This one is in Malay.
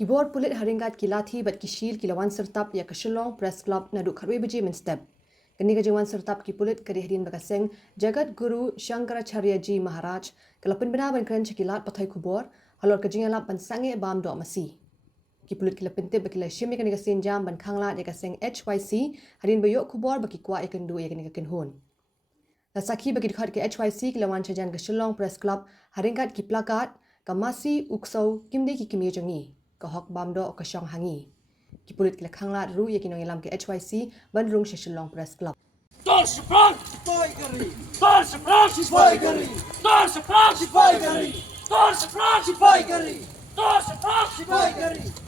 Khubor Pulit ryngkat ki Lathi bat ki Sheild ki lawan Syrtap iaka Shillong Press Club naduh baje mynstep. Kini ke jingwan Syrtap ki Pulit kadei hadien baka seng Jagatguru Shankaracharya Ji Maharaj ke pynbna ban kren shaki pathai khubor halor ke jingialap ban sangeh Doh Masi. Ki Pulit ki pintip baki shimi kini ke sen jam ban khang iaka seng HYC hadien bayok khubor baki kwa ikan du iaka kini hun. Saki bagi dekat ke HYC ki lawan chajan ke Shillong Press Club ryngkat ki Pla Card Doh Masi uksau kimde ki kimi jongi ke hok bamdo ke syong hangi. Ki Pulit ki khang ru ye ki nong ilam ke HYC ban rung Shillong Press Club. Door seprang, door seprang, door seprang, door seprang, door seprang.